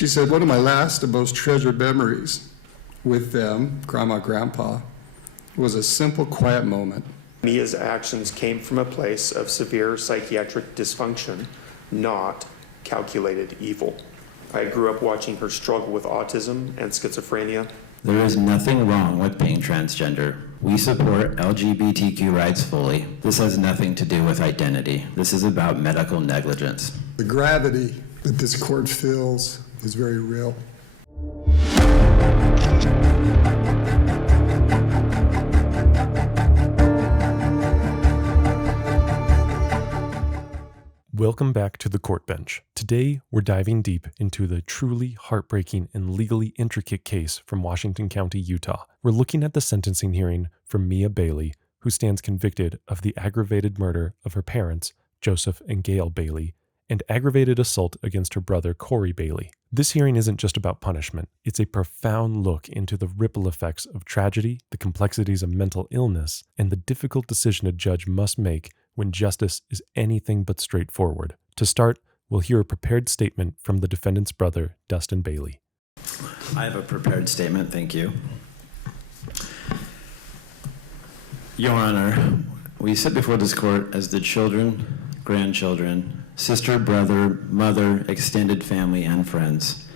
She said, one of my last and most treasured memories with them, Grandma, Grandpa, was a simple, quiet moment. Mia's actions came from a place of severe psychiatric dysfunction, not calculated evil. I grew up watching her struggle with autism and schizophrenia. There is nothing wrong with being transgender. We support LGBTQ rights fully. This has nothing to do with identity. This is about medical negligence. The gravity that this court feels is very real. Welcome back to the court bench. Today, we're diving deep into the truly heartbreaking and legally intricate case from Washington County, Utah. We're looking at the sentencing hearing for Mia Bailey, who stands convicted of the aggravated murder of her parents, Joseph and Gail Bailey, and aggravated assault against her brother, Corey Bailey. This hearing isn't just about punishment. It's a profound look into the ripple effects of tragedy, the complexities of mental illness, and the difficult decision a judge must make when justice is anything but straightforward. To start, we'll hear a prepared statement from the defendant's brother, Dustin Bailey. I have a prepared statement, thank you. Your Honor, we sit before this court as the children, grandchildren, sister, brother, mother, extended family, and friends.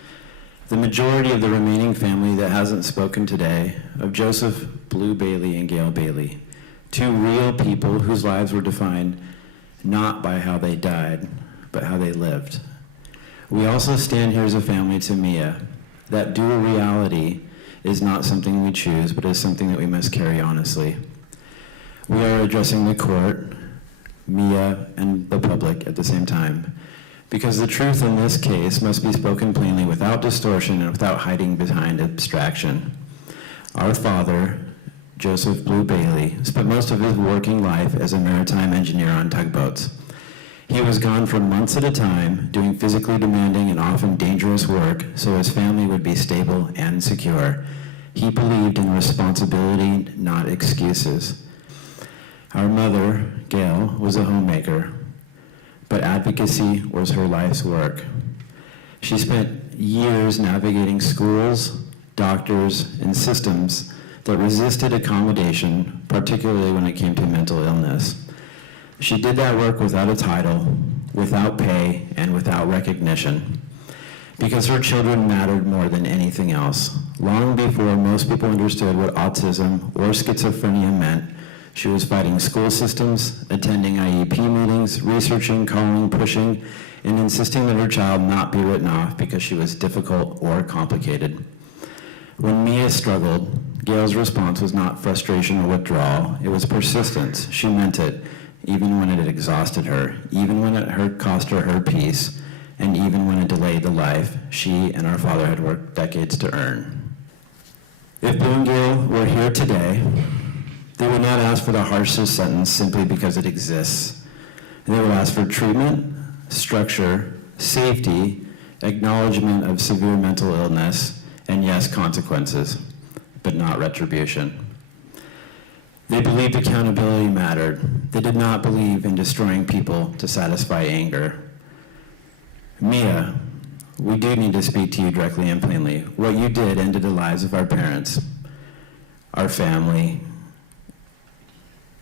The majority of the remaining family that hasn't spoken today of Joseph Blue Bailey and Gail Bailey, two real people whose lives were defined not by how they died, but how they lived. We also stand here as a family to Mia. That dual reality is not something we choose, but is something that we must carry honestly. We are addressing the court, Mia, and the public at the same time, because the truth in this case must be spoken plainly without distortion and without hiding behind abstraction. Our father, Joseph Blue Bailey, spent most of his working life as a maritime engineer on tugboats. He was gone for months at a time, doing physically demanding and often dangerous work so his family would be stable and secure. He believed in responsibility, not excuses. Our mother, Gail, was a homemaker, but advocacy was her life's work. She spent years navigating schools, doctors, and systems that resisted accommodation, particularly when it came to mental illness. She did that work without a title, without pay, and without recognition, because her children mattered more than anything else. Long before most people understood what autism or schizophrenia meant, she was fighting school systems, attending IEP meetings, researching, calling, pushing, and insisting that her child not be written off because she was difficult or complicated. When Mia struggled, Gail's response was not frustration or withdrawal, it was persistence. She meant it, even when it had exhausted her, even when it cost her her peace, and even when it delayed the life she and our father had worked decades to earn. If Blue and Gail were here today, they would not ask for the harshest sentence simply because it exists. They would ask for treatment, structure, safety, acknowledgement of severe mental illness, and yes, consequences, but not retribution. They believed accountability mattered. They did not believe in destroying people to satisfy anger. Mia, we do need to speak to you directly and plainly. What you did ended the lives of our parents, our family,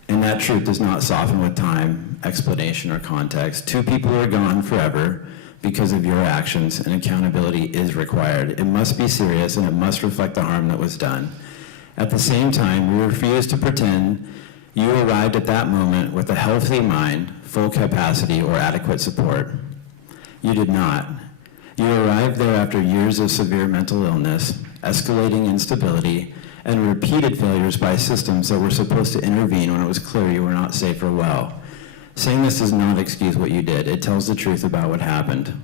and that truth does not soften with time, explanation, or context. Two people are gone forever because of your actions, and accountability is required. It must be serious, and it must reflect the harm that was done. At the same time, we refuse to pretend you arrived at that moment with a healthy mind, full capacity, or adequate support. You did not. You arrived there after years of severe mental illness, escalating instability, and repeated failures by systems that were supposed to intervene when it was clear you were not safe or well. Saying this does not excuse what you did. It tells the truth about what happened.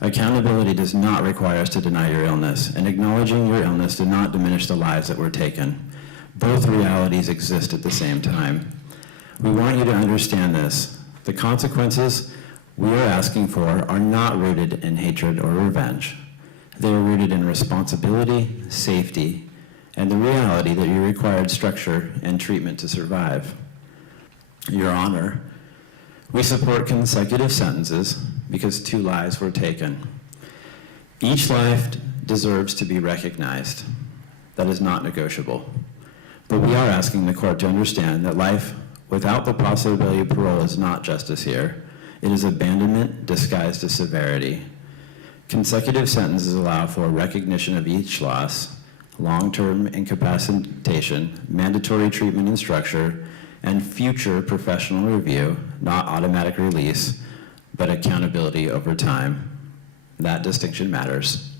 Accountability does not require us to deny your illness, and acknowledging your illness did not diminish the lives that were taken. Both realities exist at the same time. We want you to understand this. The consequences we are asking for are not rooted in hatred or revenge. They are rooted in responsibility, safety, and the reality that you required structure and treatment to survive. Your Honor, we support consecutive sentences because 2 lives were taken. Each life deserves to be recognized. That is not negotiable. But we are asking the court to understand that life without the possibility of parole is not justice here. It is abandonment disguised as severity. Consecutive sentences allow for recognition of each loss, long-term incapacitation, mandatory treatment and structure, and future professional review, not automatic release, but accountability over time. That distinction matters.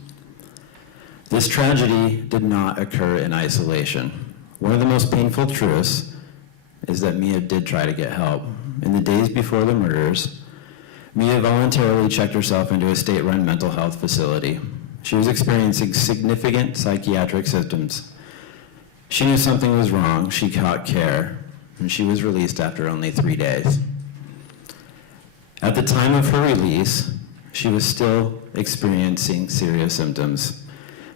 This tragedy did not occur in isolation. One of the most painful truths is that Mia did try to get help. In the days before the murders, Mia voluntarily checked herself into a state-run mental health facility. She was experiencing significant psychiatric symptoms. She knew something was wrong, she sought care, and she was released after only 3 days. At the time of her release, she was still experiencing serious symptoms.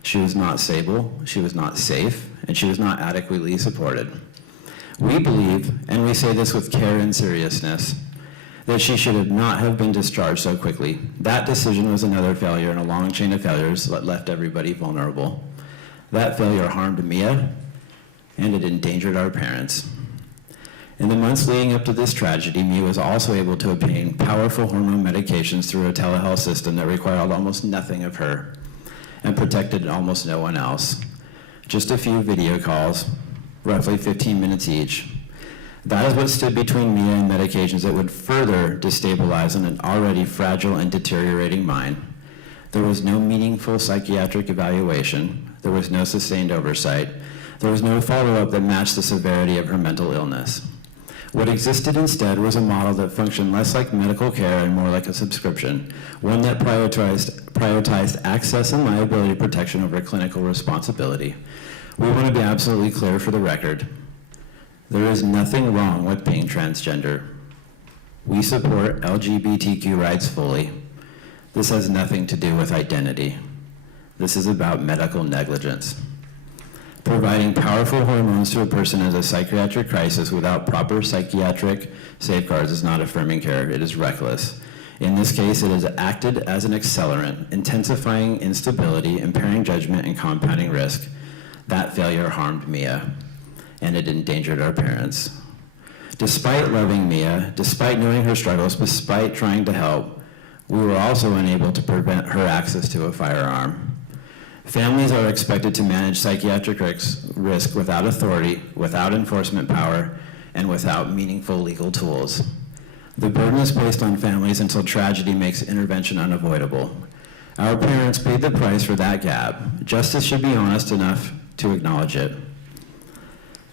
She was not stable, she was not safe, and she was not adequately supported. We believe, and we say this with care and seriousness, that she should not have been discharged so quickly. That decision was another failure in a long chain of failures that left everybody vulnerable. That failure harmed Mia, and it endangered our parents. In the months leading up to this tragedy, Mia was also able to obtain powerful hormone medications through a telehealth system that required almost nothing of her and protected almost no one else. Just a few video calls, roughly 15 minutes each. That is what stood between Mia and medications that would further destabilize an already fragile and deteriorating mind. There was no meaningful psychiatric evaluation. There was no sustained oversight. There was no follow-up that matched the severity of her mental illness. What existed instead was a model that functioned less like medical care and more like a subscription, one that prioritized access and liability protection over clinical responsibility. We want to be absolutely clear for the record. There is nothing wrong with being transgender. We support LGBTQ rights fully. This has nothing to do with identity. This is about medical negligence. Providing powerful hormones to a person is a psychiatric crisis without proper psychiatric safeguards is not affirming care, it is reckless. In this case, it has acted as an accelerant, intensifying instability, impairing judgment, and compounding risk. That failure harmed Mia, and it endangered our parents. Despite loving Mia, despite knowing her struggles, despite trying to help, we were also unable to prevent her access to a firearm. Families are expected to manage psychiatric risk without authority, without enforcement power, and without meaningful legal tools. The burden is placed on families until tragedy makes intervention unavoidable. Our parents paid the price for that gap. Justice should be honest enough to acknowledge it.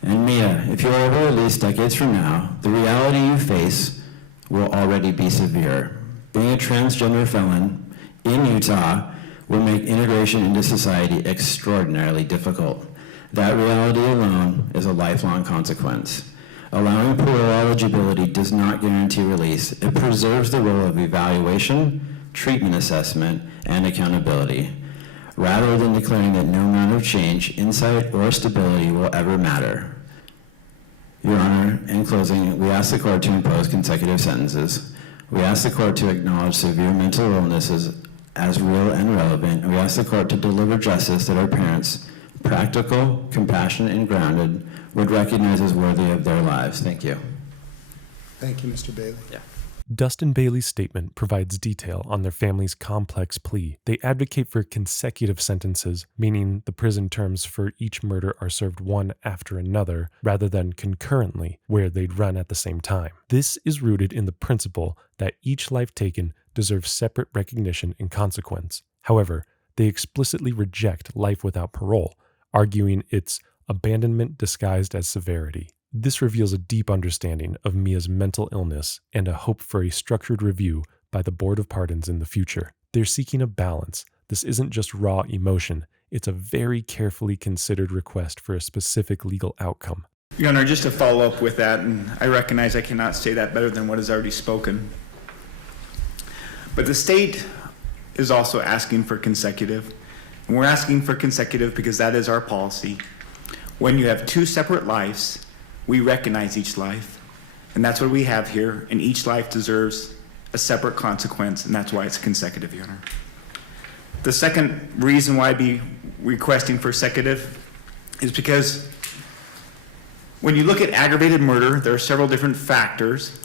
And Mia, if you are ever released decades from now, the reality you face will already be severe. Being a transgender felon in Utah will make integration into society extraordinarily difficult. That reality alone is a lifelong consequence. Allowing parole eligibility does not guarantee release. It preserves the role of evaluation, treatment assessment, and accountability, rather than declaring that no amount of change, insight, or stability will ever matter. Your Honor, in closing, we ask the court to impose consecutive sentences. We ask the court to acknowledge severe mental illnesses as real and relevant, and we ask the court to deliver justice that our parents, practical, compassionate, and grounded, would recognize as worthy of their lives. Thank you. Thank you, Mr. Bailey. Yeah. Dustin Bailey's statement provides detail on their family's complex plea. They advocate for consecutive sentences, meaning the prison terms for each murder are served one after another, rather than concurrently, where they'd run at the same time. This is rooted in the principle that each life taken deserves separate recognition and consequence. However, they explicitly reject life without parole, arguing it's abandonment disguised as severity. This reveals a deep understanding of Mia's mental illness and a hope for a structured review by the Board of Pardons in the future. They're seeking a balance. This isn't just raw emotion. It's a very carefully considered request for a specific legal outcome. Your Honor, just to follow up with that, and I recognize I cannot say that better than what is already spoken, but the state is also asking for consecutive, and we're asking for consecutive because that is our policy. When you have two separate lives, we recognize each life, and that's what we have here, and each life deserves a separate consequence, and that's why it's consecutive, Your Honor. The second reason why I'd be requesting for consecutive is because when you look at aggravated murder, there are several different factors.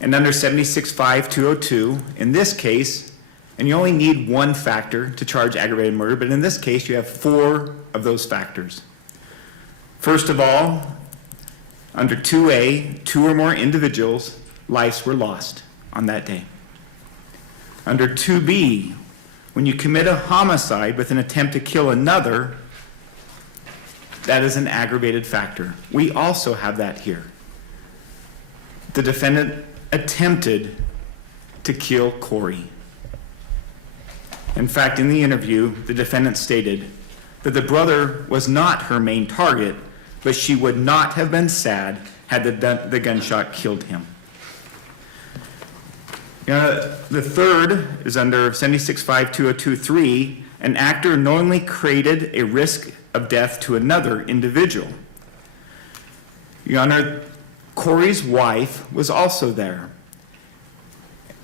And under 76-5202, in this case, and you only need one factor to charge aggravated murder, but in this case, you have 4 of those factors. First of all, under 2A, 2 or more individuals' lives were lost on that day. Under 2B, when you commit a homicide with an attempt to kill another, that is an aggravated factor. We also have that here. The defendant attempted to kill Corey. In fact, in the interview, the defendant stated that the brother was not her main target, but she would not have been sad had the gunshot killed him. The third is under 76-5202-3, an actor knowingly created a risk of death to another individual. Your Honor, Corey's wife was also there.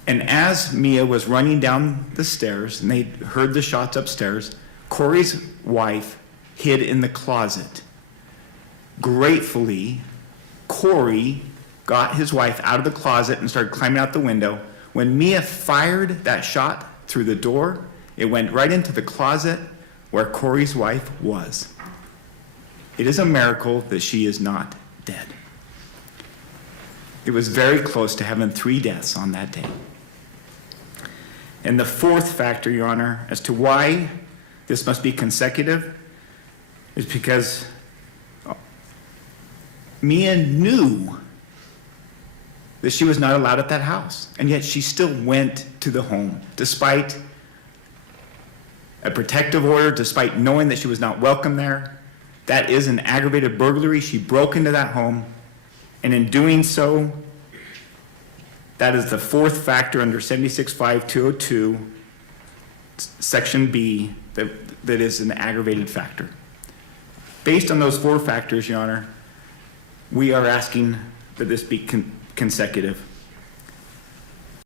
And as Mia was running down the stairs, and they heard the shots upstairs, Corey's wife hid in the closet. Gratefully, Corey got his wife out of the closet and started climbing out the window. When Mia fired that shot through the door, it went right into the closet where Corey's wife was. It is a miracle that she is not dead. It was very close to having 3 deaths on that day. And the fourth factor, Your Honor, as to why this must be consecutive is because Mia knew that she was not allowed at that house, and yet she still went to the home, despite a protective order, despite knowing that she was not welcome there. That is an aggravated burglary. She broke into that home, and in doing so, that is the fourth factor under 76-5202, Section B, that is an aggravated factor. Based on those 4 factors, Your Honor, we are asking that this be consecutive.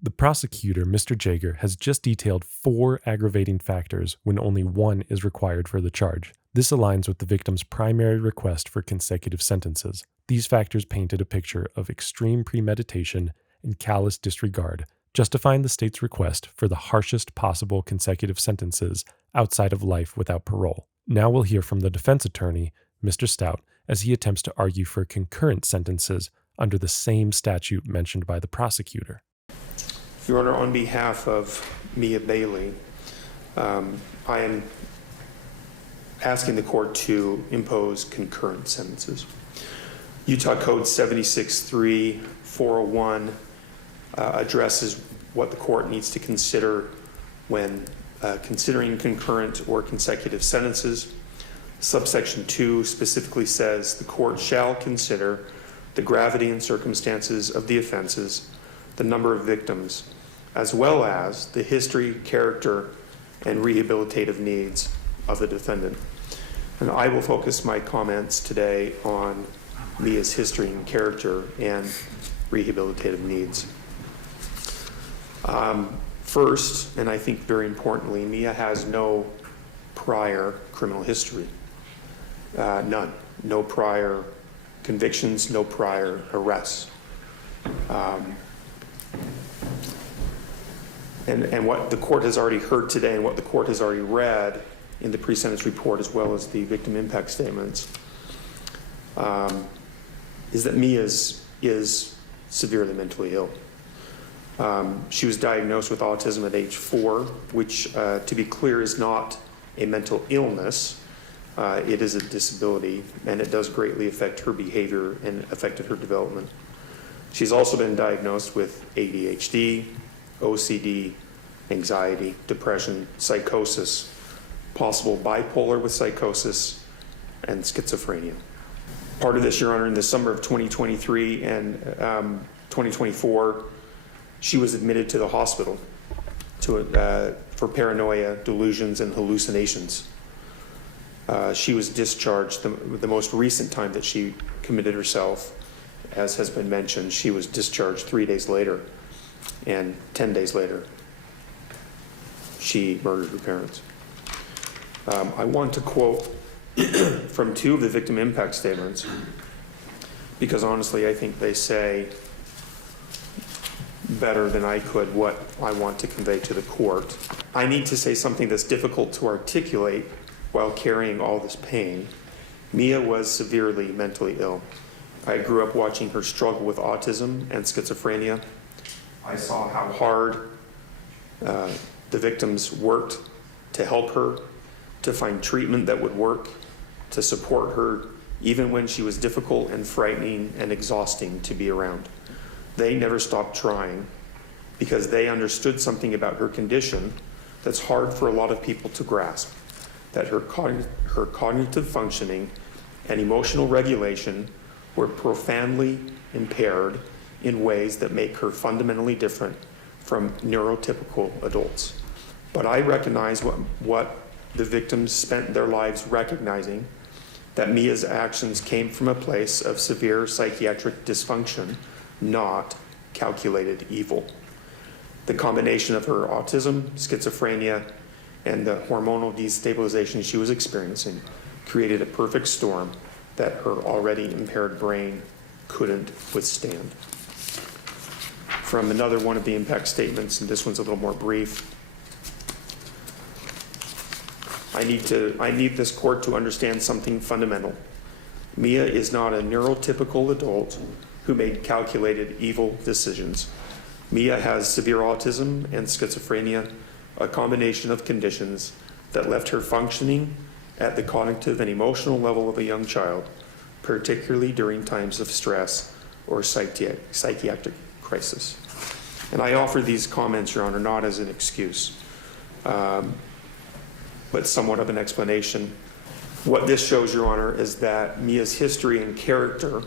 The prosecutor, Mr. Jager, has just detailed 4 aggravating factors when only 1 is required for the charge. This aligns with the victim's primary request for consecutive sentences. These factors painted a picture of extreme premeditation and callous disregard, justifying the state's request for the harshest possible consecutive sentences outside of life without parole. Now we'll hear from the defense attorney, Mr. Stout, as he attempts to argue for concurrent sentences under the same statute mentioned by the prosecutor. Your Honor, on behalf of Mia Bailey, I am asking the court to impose concurrent sentences. Utah Code 76-3-401 addresses what the court needs to consider when considering concurrent or consecutive sentences. Subsection 2 specifically says the court shall consider the gravity and circumstances of the offenses, the number of victims, as well as the history, character, and rehabilitative needs of the defendant. And I will focus my comments today on Mia's history and character and rehabilitative needs. First, and I think very importantly, Mia has no prior criminal history. None. No prior convictions, no prior arrests. And what the court has already heard today and what the court has already read in the pre-sentence report as well as the victim impact statements is that Mia is severely mentally ill. She was diagnosed with autism at age 4, which, to be clear, is not a mental illness. It is a disability, and it does greatly affect her behavior and affected her development. She's also been diagnosed with ADHD, OCD, anxiety, depression, psychosis, possible bipolar with psychosis, and schizophrenia. Part of this, Your Honor, in the summer of 2023 and 2024, she was admitted to the hospital for paranoia, delusions, and hallucinations. She was discharged the most recent time that she committed herself, as has been mentioned. She was discharged 3 days later, and 10 days later, she murdered her parents. I want to quote from two of the victim impact statements, because honestly, I think they say better than I could what I want to convey to the court. I need to say something that's difficult to articulate while carrying all this pain. Mia was severely mentally ill. I grew up watching her struggle with autism and schizophrenia. I saw how hard the victims worked to help her, to find treatment that would work, to support her, even when she was difficult and frightening and exhausting to be around. They never stopped trying because they understood something about her condition that's hard for a lot of people to grasp, that her cognitive functioning and emotional regulation were profoundly impaired in ways that make her fundamentally different from neurotypical adults. But I recognize what the victims spent their lives recognizing, that Mia's actions came from a place of severe psychiatric dysfunction, not calculated evil. The combination of her autism, schizophrenia, and the hormonal destabilization she was experiencing created a perfect storm that her already impaired brain couldn't withstand. From another one of the impact statements, and this one's a little more brief, I need this court to understand something fundamental. Mia is not a neurotypical adult who made calculated evil decisions. Mia has severe autism and schizophrenia, a combination of conditions that left her functioning at the cognitive and emotional level of a young child, particularly during times of stress or psychiatric crisis. And I offer these comments, Your Honor, not as an excuse, but somewhat of an explanation. What this shows, Your Honor, is that Mia's history and character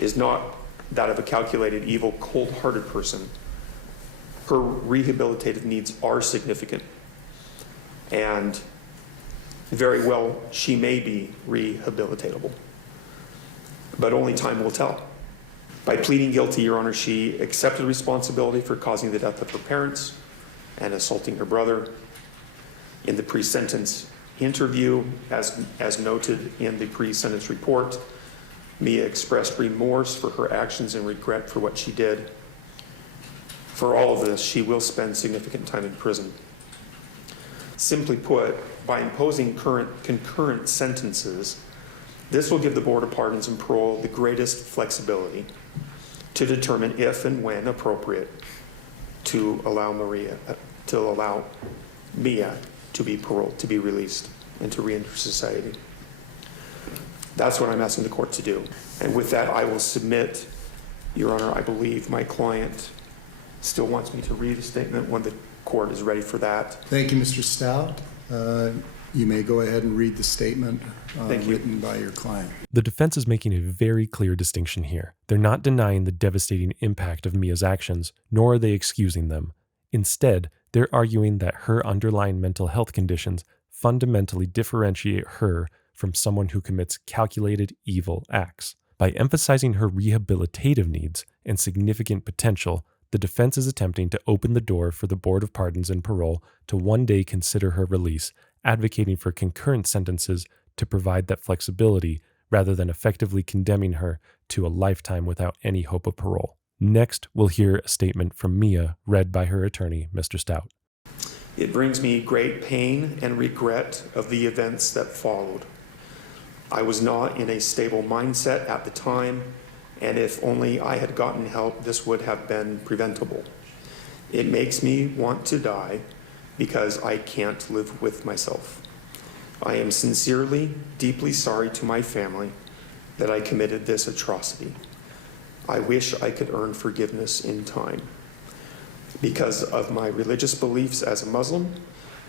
is not that of a calculated, evil, cold-hearted person. Her rehabilitative needs are significant, and very well, she may be rehabilitatable, but only time will tell. By pleading guilty, Your Honor, she accepted responsibility for causing the death of her parents and assaulting her brother. In the pre-sentence interview, as noted in the pre-sentence report, Mia expressed remorse for her actions and regret for what she did. For all of this, she will spend significant time in prison. Simply put, by imposing concurrent sentences, this will give the Board of Pardons and Parole the greatest flexibility to determine if and when appropriate to allow Mia to be paroled, to be released, and to re-enter society. That's what I'm asking the court to do. And with that, I will submit, Your Honor, I believe my client still wants me to read a statement when the court is ready for that. Thank you, Mr. Stout. You may go ahead and read the statement Thank you. written by your client. The defense is making a very clear distinction here. They're not denying the devastating impact of Mia's actions, nor are they excusing them. Instead, they're arguing that her underlying mental health conditions fundamentally differentiate her from someone who commits calculated evil acts. By emphasizing her rehabilitative needs and significant potential, the defense is attempting to open the door for the Board of Pardons and Parole to one day consider her release, advocating for concurrent sentences to provide that flexibility rather than effectively condemning her to a lifetime without any hope of parole. Next, we'll hear a statement from Mia read by her attorney, Mr. Stout. It brings me great pain and regret of the events that followed. I was not in a stable mindset at the time, and if only I had gotten help, this would have been preventable. It makes me want to die because I can't live with myself. I am sincerely, deeply sorry to my family that I committed this atrocity. I wish I could earn forgiveness in time. Because of my religious beliefs as a Muslim,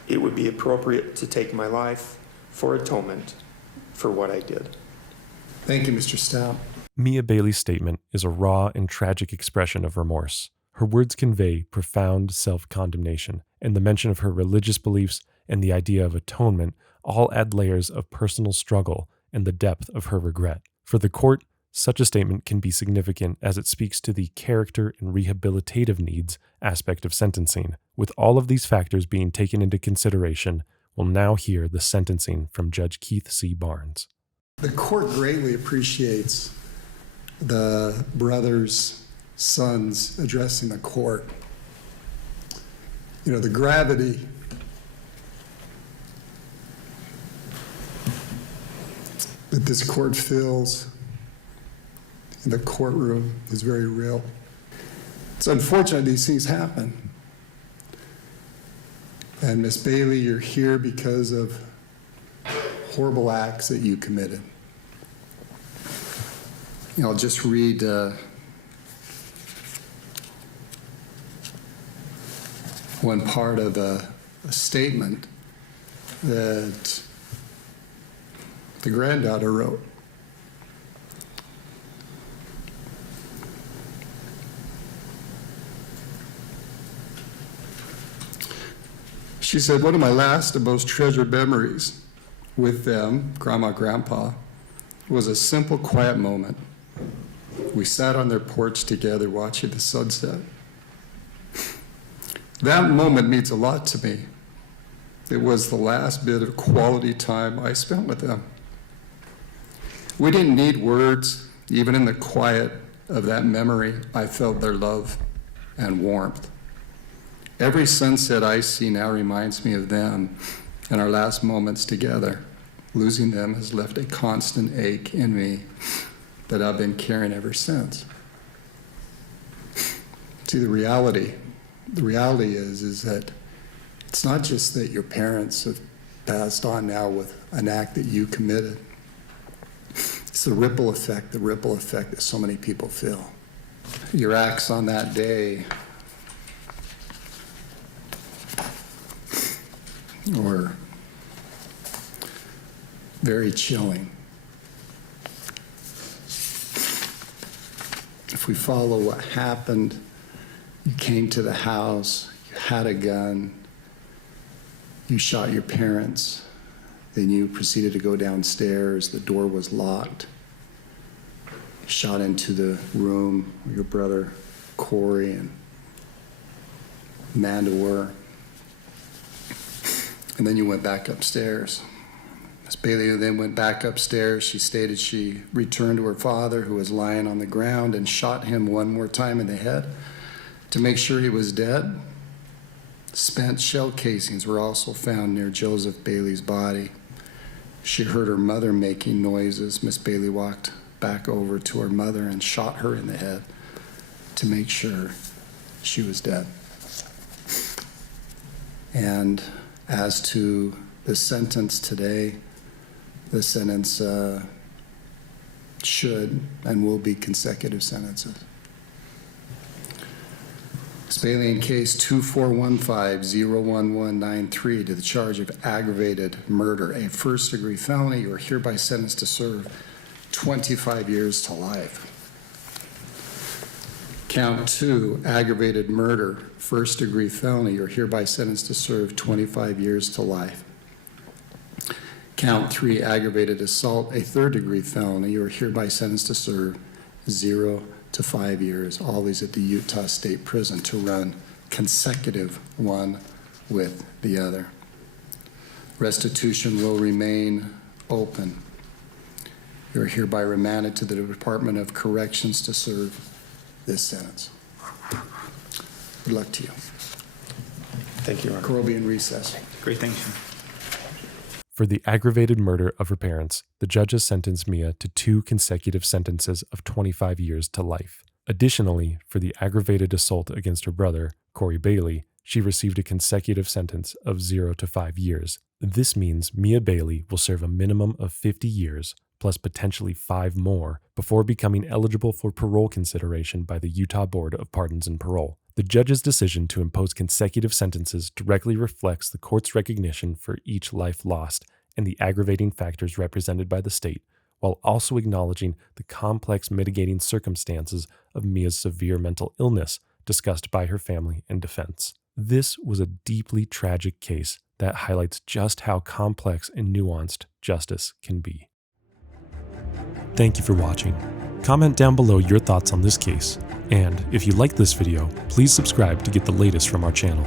it would be appropriate to take my life for atonement for what I did. Thank you, Mr. Stout. Mia Bailey's statement is a raw and tragic expression of remorse. Her words convey profound self-condemnation, and the mention of her religious beliefs and the idea of atonement all add layers of personal struggle and the depth of her regret. For the court, such a statement can be significant as it speaks to the character and rehabilitative needs aspect of sentencing. With all of these factors being taken into consideration, we'll now hear the sentencing from Judge Keith C. Barnes. The court greatly appreciates the brothers' sons addressing the court. You know, the gravity that this court feels in the courtroom is very real. It's unfortunate these things happen. And Miss Bailey, you're here because of horrible acts that you committed. I'll just read one part of a statement that the granddaughter wrote. She said, "One of my last and most treasured memories with them, Grandma, Grandpa, was a simple, quiet moment. We sat on their porch together watching the sunset. That moment means a lot to me. It was the last bit of quality time I spent with them. We didn't need words. Even in the quiet of that memory, I felt their love and warmth. Every sunset I see now reminds me of them and our last moments together. Losing them has left a constant ache in me that I've been carrying ever since." See, the reality is that it's not just that your parents have passed on now with an act that you committed. It's the ripple effect that so many people feel. Your acts on that day were very chilling. If we follow what happened, you came to the house, you had a gun, you shot your parents, then you proceeded to go downstairs, the door was locked, you shot into the room where your brother Corey and Amanda were, and then you went back upstairs. Miss Bailey then went back upstairs. She stated she returned to her father, who was lying on the ground, and shot him one more time in the head to make sure he was dead. Spent shell casings were also found near Joseph Bailey's body. She heard her mother making noises. Miss Bailey walked back over to her mother and shot her in the head to make sure she was dead. And as to the sentence today, the sentence should and will be consecutive sentences. Ms. Bailey, in case 2415-01193 to the charge of aggravated murder, a first-degree felony, you are hereby sentenced to serve 25 years to life. Count 2, aggravated murder, first-degree felony, you are hereby sentenced to serve 25 years to life. Count 3, aggravated assault, a third-degree felony, you are hereby sentenced to serve 0 to 5 years, all these at the Utah State Prison, to run consecutive one with the other. Restitution will remain open. You are hereby remanded to the Department of Corrections to serve this sentence. Good luck to you. Thank you, Your Honor. Court will be in recess. Great, thank you. For the aggravated murder of her parents, the judges sentenced Mia to 2 consecutive sentences of 25 years to life. Additionally, for the aggravated assault against her brother, Corey Bailey, she received a consecutive sentence of 0 to 5 years. This means Mia Bailey will serve a minimum of 50 years, plus potentially 5 more, before becoming eligible for parole consideration by the Utah Board of Pardons and Parole. The judge's decision to impose consecutive sentences directly reflects the court's recognition for each life lost and the aggravating factors represented by the state, while also acknowledging the complex mitigating circumstances of Mia's severe mental illness discussed by her family and defense. This was a deeply tragic case that highlights just how complex and nuanced justice can be. Thank you for watching. Comment down below your thoughts on this case. And if you like this video, please subscribe to get the latest from our channel.